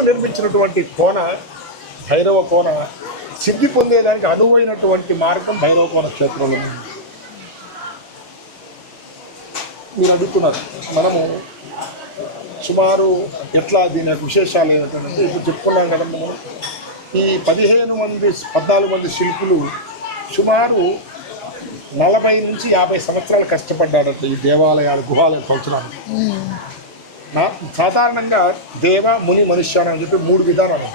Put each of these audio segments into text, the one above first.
సిద్ధులు నిర్మించినటువంటి కోన భైరవ కోన సిద్ధి పొందేదానికి అనువైనటువంటి మార్గం భైరవ కోన క్షేత్రంలో ఉంది. మీరు అడుగుతున్నారు మనము సుమారు ఎట్లా దీని యొక్క విశేషాలు ఏమిటంటే ఇప్పుడు చెప్పుకున్నాం కదా మనం ఈ 14 మంది శిల్పులు సుమారు 40 నుంచి 50 సంవత్సరాలు కష్టపడ్డారట ఈ దేవాలయాలు గుహాలయ సంవత్సరాలు. సాధారణంగా దేవ ముని మనుష్యాన్ని అని చెప్పి 3 విధానాలు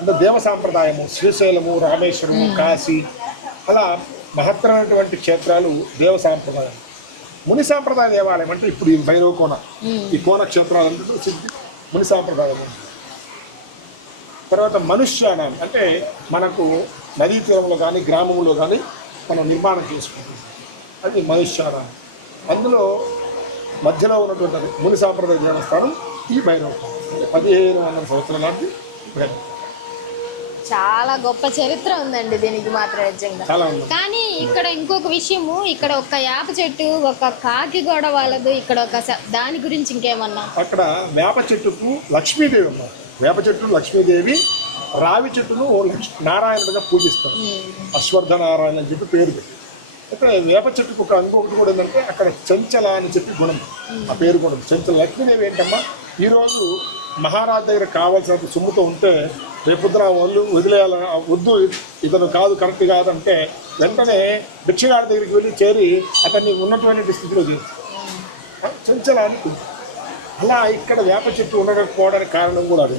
అంటే దేవ సాంప్రదాయము శ్రీశైలము రామేశ్వరము కాశీ అలా మహత్తరమైనటువంటి క్షేత్రాలు దేవ సాంప్రదాయం. ముని సాంప్రదాయ దేవాలయం అంటే ఇప్పుడు ఈ భైరవ కోన ఈ కోన క్షేత్రాలు అంటే ముని సాంప్రదాయం. తర్వాత మనుష్యానం అంటే మనకు నదీ తీరంలో కానీ గ్రామంలో కానీ మనం నిర్మాణం చేసుకుంటాం అది మనుష్యానం. అందులో మధ్యలో ఉన్నటువంటి ముని సాంప్రదాయ దేవస్థానం ఈ భైరవ 1500 సంవత్సరాల నాటి భైరవ. చాలా గొప్ప చరిత్ర ఉందండి దీనికి మాత్రం నిజంగా. కానీ ఇక్కడ ఇంకొక విషయము, ఇక్కడ ఒక వేప చెట్టు ఒక కాకి గోడ వాళ్ళదు, ఇక్కడ ఒక దాని గురించి ఇంకేమన్నా? అక్కడ వేప చెట్టుకు లక్ష్మీదేవి ఉన్నారు. వేప చెట్టు లక్ష్మీదేవి, రావి చెట్టును నారాయణుడిగా పూజిస్తారు. అశ్వర్థ నారాయణ అని చెప్పి పేరు పెట్టి. అయితే వేప చెట్టుకు ఒక ఇంకొకటి కూడా ఏంటంటే అక్కడ చెంచల అని చెప్పి గుణం, ఆ పేరు కూడా చెంచల. లక్ష్మీదేవి ఏంటమ్మా ఈరోజు మహారాజు దగ్గర కావాల్సినంత సొమ్ముతో ఉంటే రేపొద్దున వాళ్ళు వదిలేయాల వద్దు ఇతను కాదు కరెక్ట్ కాదంటే వెంటనే భిక్షగాడి దగ్గరికి వెళ్ళి చేరి అతన్ని ఉన్నటువంటి స్థితిలో చేస్తారు చెంచలానికి. అలా ఇక్కడ వేప చెట్టు ఉండకపోవడానికి కారణం కూడా అది.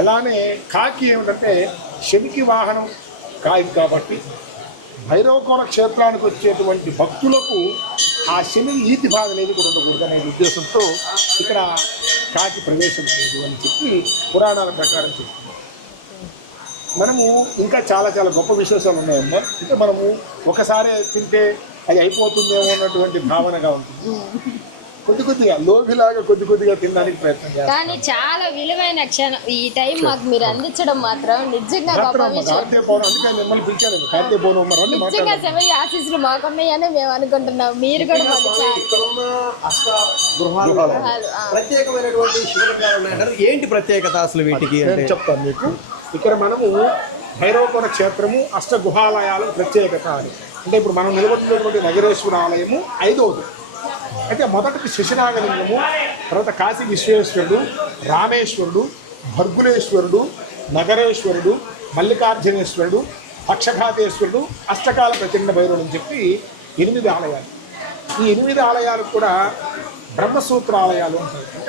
అలానే కాకి ఏమిటంటే శనికి వాహనం కాకి కాబట్టి భైరవకోన క్షేత్రానికి వచ్చేటువంటి భక్తులకు ఆ శని ఈతి బాధ అనేది కూడా ఉండకూడదు అనే ఉద్దేశంతో ఇక్కడ కాకి ప్రవేశం లేదు అని చెప్పి పురాణాల ప్రకారం చెప్తుంది. మనము ఇంకా చాలా చాలా గొప్ప విశేషాలు ఉన్నాయమ్మా. అంటే మనము ఒకసారి తింటే అది అయిపోతుందేమో అన్నటువంటి భావనగా ఉంటుంది. కొద్దిగా లోభిలాగా కొద్దిగా తినడానికి ప్రయత్నం చేస్తాం. కానీ చాలా విలువైన క్షణం ఈ టైం మాకు మీరు అందించడం మాత్రం నిజంగా గొప్ప విషయం. అందుకే మిమ్మల్ని పిలిచాను. కార్తీక పౌర్ణమి నిజంగా శివయ్య ఆశీస్సులు మాకున్నాయని మేము అనుకుంటున్నాం. మీరు కూడా ప్రత్యేకమైనటువంటి శివలింగాలు ఉన్నాయంటారు. ఏంటి ప్రత్యేకత అసలు వీటికి చెప్తాను మీకు. ఇక్కడ మనము భైరవకోన క్షేత్రము అష్టగుహాలయాలు ప్రత్యేకత అని అంటే ఇప్పుడు మనం నిలబడుతున్నటువంటి నగరేశ్వర ఆలయము 5వది. అయితే మొదటికి శశినాగలింగము, తర్వాత కాశీ విశ్వేశ్వరుడు, రామేశ్వరుడు, భర్గులేశ్వరుడు, నగరేశ్వరుడు, మల్లికార్జునేశ్వరుడు, పక్షఘాతేశ్వరుడు, అష్టకాల ప్రచండ భైరవుడు అని చెప్పి 8 ఆలయాలు. ఈ 8 ఆలయాలు కూడా బ్రహ్మసూత్ర ఆలయాలు ఉంటాయి.